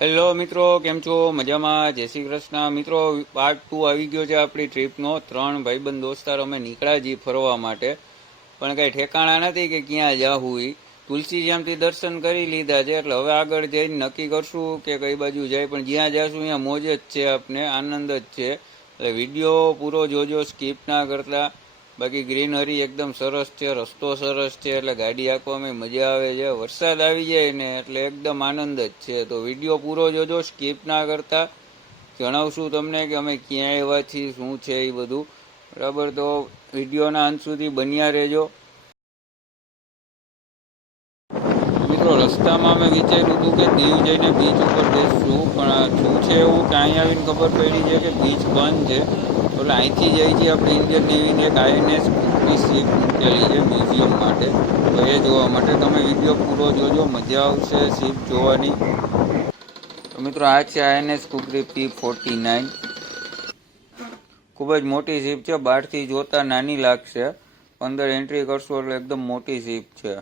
Hello મિત્રો, કેમ છો? મજામાં? જય શ્રી કૃષ્ણ. મિત્રો, પાર્ટ 2 આવી ગયો છે આપણી ટ્રીપનો. 3 ભાઈબંધ દોસ્તાર અમે નીકળ્યા છીએ ફરવા માટે, પણ કઈ ઠેકાણા નથી કે ક્યાં જાવું. તુલસીશ્યામથી દર્શન કરી લીધા છે, એટલે હવે આગળ જઈને નક્કી કરશું કે કઈ બાજુ જાય. પણ જ્યાં જાશું ત્યાં મોજ જ છે, આપને આનંદ જ છે. એટલે વિડીયો પૂરો જોજો, સ્કીપ ના કરતા. બાકી ગ્રીનરી એકદમ સરસ છે, રસ્તો સરસ છે, એટલે ગાડી હાંકવામાં મજા આવે છે. વરસાદ આવી જાય ને એટલે એકદમ આનંદ જ છે. તો વિડીયો પૂરો જોજો, સ્કીપ ના કરતા. જણાવશું તમને કે અમે ક્યાં આવ્યા છીએ, શું છે એ બધું. બરાબર, તો વિડીયોના અંત સુધી બન્યા રહેજો. મિત્રો, રસ્તામાં અમે વિચાર્યું હતું કે દીવ જઈને બીચ ઉપર બેસશું, પણ શું છે એવું કે અહીં આવીને ખબર પડી છે કે બીચ બંધ છે. એટલે અહીંથી જાય છે આપણે ઇન્ડિયન નેવીની એક INS કુકરી શીપ મૂકેલી છે મ્યુઝિયમ માટે. તો એ જોવા માટે તમે વિડીયો પૂરો જોજો, મજા આવશે શીપ જોવાની. તો મિત્રો, આ છે INS કુકરી P49. ખૂબ જ મોટી શીપ છે, બહારથી જોતા નાની લાગશે, અંદર એન્ટ્રી કરશો એટલે એકદમ મોટી શીપ છે.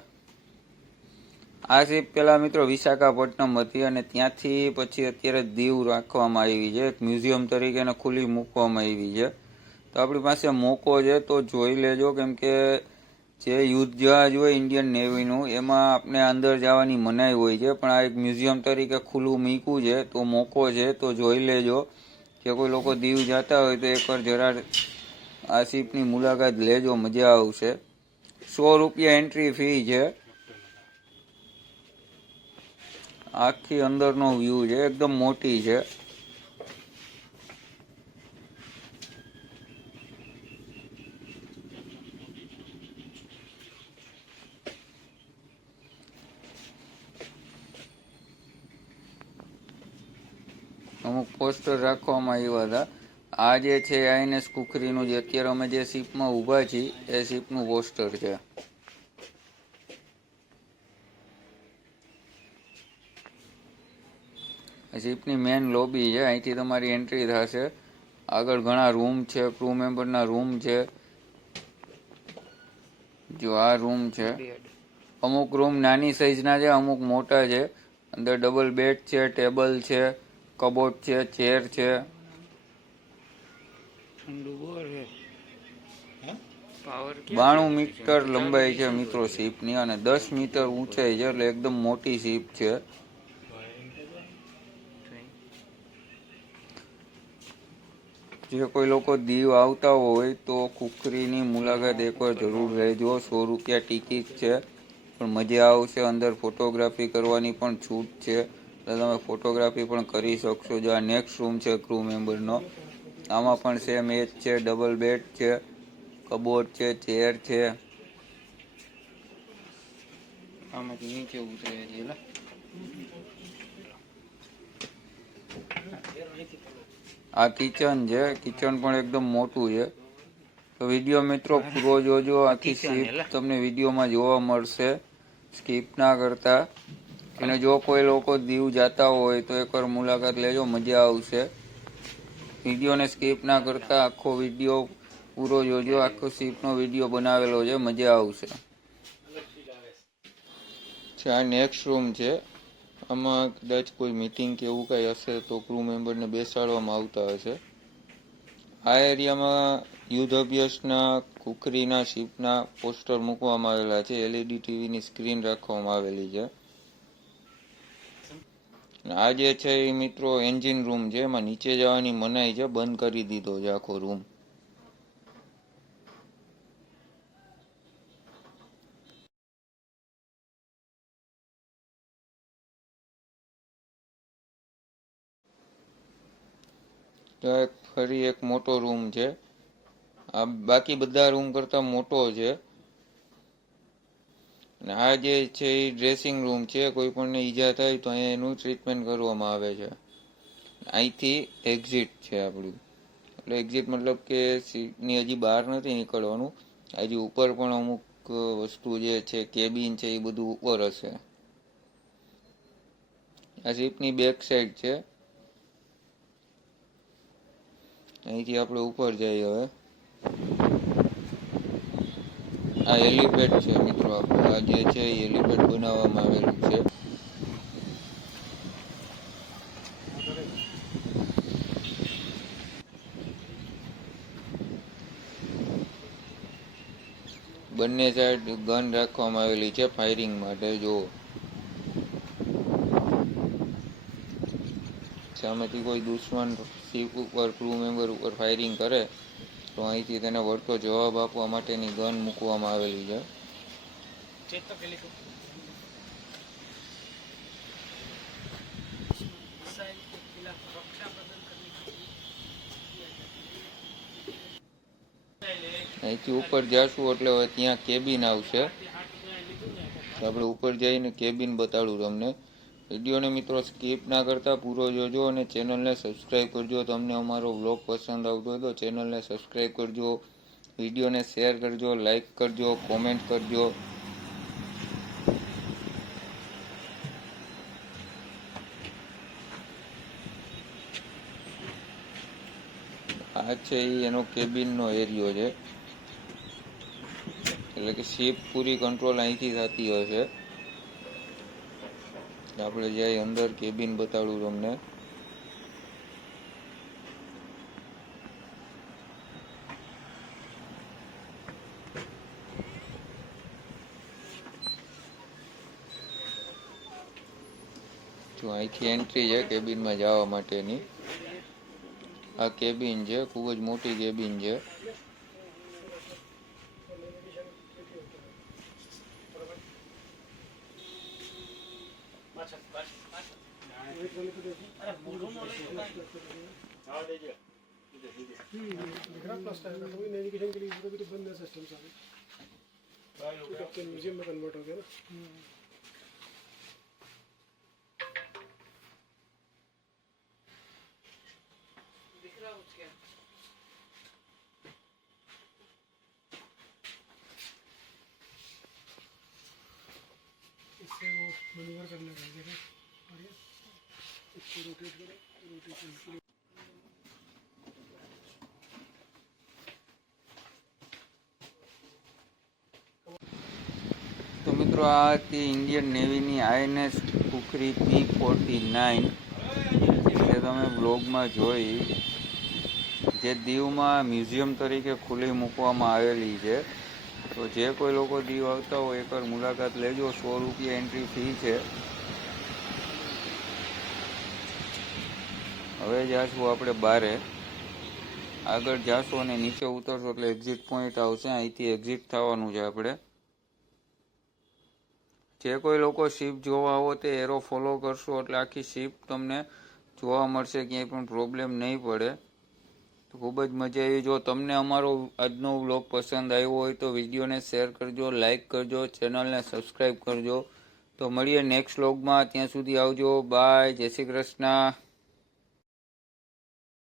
આ શીપ પેલા મિત્રો વિશાખાપટ્ટનમ હતી અને ત્યાંથી પછી અત્યારે દીવ રાખવામાં આવી છે, એક મ્યુઝિયમ તરીકે એને ખુલ્લી મૂકવામાં આવી છે. તો આપણી પાસે મોકો છે તો જોઈ લેજો, કેમ કે જે યુદ્ધ જહાજ હોય ઇન્ડિયન નેવીનું એમાં આપણે અંદર જવાની મનાઈ હોય છે, પણ આ એક મ્યુઝિયમ તરીકે ખુલ્લું મૂક્યું છે તો મોકો છે તો જોઈ લેજો. જે કોઈ લોકો દીવ જતા હોય તો એકવાર જરા આ શીપની મુલાકાત લેજો, મજા આવશે. 100 રૂપિયા એન્ટ્રી ફી છે. આખી અંદરનો વ્યૂ છે, એકદમ મોટી છે. અમુક પોસ્ટર રાખવામાં આવ્યા હતા. આ જે છે INS કુકરીનું, જે અત્યારે અમે જે શીપમાં ઊભા છીએ એ શીપનું પોસ્ટર છે. શીપની મેન લોબી છે, અહીંથી તમારી એન્ટ્રી થશે. આગળ ઘણા રૂમ છે, ક્રૂ મેમ્બરના રૂમ છે. જો આ રૂમ છે. અમુક રૂમ નાની સાઈઝના છે, અમુક મોટા છે. અંદર ડબલ બેડ છે, ટેબલ છે, કબોર્ડ છે, ચેર છે. 92 મીટર લંબાઈ છે મિત્રો શીપની, અને 10 મીટર ઊંચાઈ છે, એટલે એકદમ મોટી શીપ છે. જે કોઈ લોકો દીવ આવતા હોય તો કુકરીની મુલાકાત એકવાર જરૂર લેજો. 100 રૂપિયા ટિકિટ છે, પણ મજા આવશે. અંદર ફોટોગ્રાફી કરવાની પણ છૂટ છે, એટલે તમે ફોટોગ્રાફી પણ કરી શકશો. જો આ નેક્સ્ટ રૂમ છે ક્રૂ મેમ્બરનો, આમાં પણ સેમ એજ છે, ડબલ બેડ છે, કબોર્ડ છે, ચેર છે. આમાંથી નીચે ઉતરે છે. આ કિચન છે, કિચન પણ એકદમ મોટું છે. તો વિડીયો મિત્રો પૂરો જોજો, આખી શીપ તમને વિડીયોમાં જોવા મળશે, સ્કીપ ના કરતા. અને જો કોઈ લોકો દીવ જતા હોય તો એકવાર મુલાકાત લેજો, મજા આવશે. વિડીયોને સ્કીપ ના કરતા આખો વિડીયો પૂરો જોજો. આખો શીપનો વિડીયો બનાવેલો છે, મજા આવશે. આ નેક્સ્ટ રૂમ છે. આમાં કદાચ કોઈ મીટિંગ કે એવું કંઈ હશે તો ક્રૂ મેમ્બરને બેસાડવામાં આવતા હશે. આ એરિયામાં યુદ્ધ અભ્યાસના કુકરીના શીપના પોસ્ટર મૂકવામાં આવેલા છે. LED ટીવીની સ્ક્રીન રાખવામાં આવેલી છે. આ જે છે એ મિત્રો એન્જિન રૂમ છે, એમાં નીચે જવાની મનાઈ છે, બંધ કરી દીધો છે આખો રૂમ. તો ફરી એક મોટો રૂમ છે. આ બાકી બધા રૂમ કરતા મોટો છે. અને આ જે છે એ ડ્રેસિંગ રૂમ છે. કોઈ પણને ઈજા થાય તો અહીંયા એનું ટ્રીટમેન્ટ કરવામાં આવે છે. અહીંથી એક્ઝિટ છે આપણું, એટલે એક્ઝિટ મતલબ કે સીટની હજી બહાર નથી નીકળવાનું, હજી ઉપર પણ અમુક વસ્તુ જે છે, કેબિન છે, એ બધું ઉપર હશે. આ શીપની બેક સાઈડ છે. અહીંથી આપણે ઉપર જઈએ હવે. આ હેલીપેડ છે મિત્રો, આ જે છે એ હેલીપેડ બનાવવામાં આવેલું છે. બંને સાઈડ ગન રાખવામાં આવેલી છે ફાયરિંગ માટે. જો સામેથી કોઈ દુશ્મન શિપ ઉપર ક્રૂ મેમ્બર ઉપર ફાયરિંગ કરે તો અહીંથી તેને વળતો જવાબ આપવા માટેની ગન મૂકવામાં આવેલી છે. અહીંથી ઉપર જાશું એટલે હવે ત્યાં કેબિન આવશે. આપણે ઉપર જઈને કેબિન બતાડું તમને. વિડીયોને મિત્રો સ્કીપ ના કરતા પૂરો જોજો અને ચેનલને સબસ્ક્રાઈબ કરજો. તમને અમારો વ્લોગ પસંદ આવતો હોય તો ચેનલને સબસ્ક્રાઈબ કરજો, વિડીયોને શેર કરજો, લાઈક કરજો, કોમેન્ટ કરજો. આ છે એનો કેબિનનો એરિયો છે, એટલે કે શિપ પૂરી કંટ્રોલ અહીંથી થતી હશે. આપણે જઈ અંદર કેબિન બતાડું તમને. જો અહીંથી એન્ટ્રી છે કેબિનમાં જવા માટેની. આ કેબિન છે, ખૂબ જ મોટી કેબિન છે. म्यूजियम में कन्वर्ट हो गया ना. दिख रहा उसके इससे वो मैन्यूवर करने का देखो. इसको रोटेट करो, रोटेशन તો મિત્રો આ હતી ઇન્ડિયન નેવીની INS ખુખરી P-49 જે તમે બ્લોગમાં જોઈ, જે દીવમાં મ્યુઝિયમ તરીકે ખુલ્લી મૂકવામાં આવેલી છે. તો જે કોઈ લોકો દીવ આવતા હોય એકવાર મુલાકાત લેજો. 100 રૂપિયા એન્ટ્રી ફી છે. હવે જાશું આપણે બારે. આગળ જાશું અને નીચે ઉતરશો એટલે એક્ઝિટ પોઈન્ટ આવશે. અહીંથી એક્ઝિટ થવાનું છે આપણે. જે કોઈ લોકો શિપ જોવા આવો તે એરો ફોલો કરશો એટલે આખી શિપ તમને જોવા મળશે, ક્યાંય પણ પ્રોબ્લેમ નહીં પડે. તો ખૂબ જ મજા આવી. જો તમને અમારો આજનો વ્લોગ પસંદ આવ્યો હોય તો વિડીયોને શેર કરજો, લાઈક કરજો, ચેનલને સબસ્ક્રાઈબ કરજો. તો મળીએ નેક્સ્ટ વ્લોગમાં. ત્યાં સુધી આવજો. બાય, જય શ્રી કૃષ્ણ.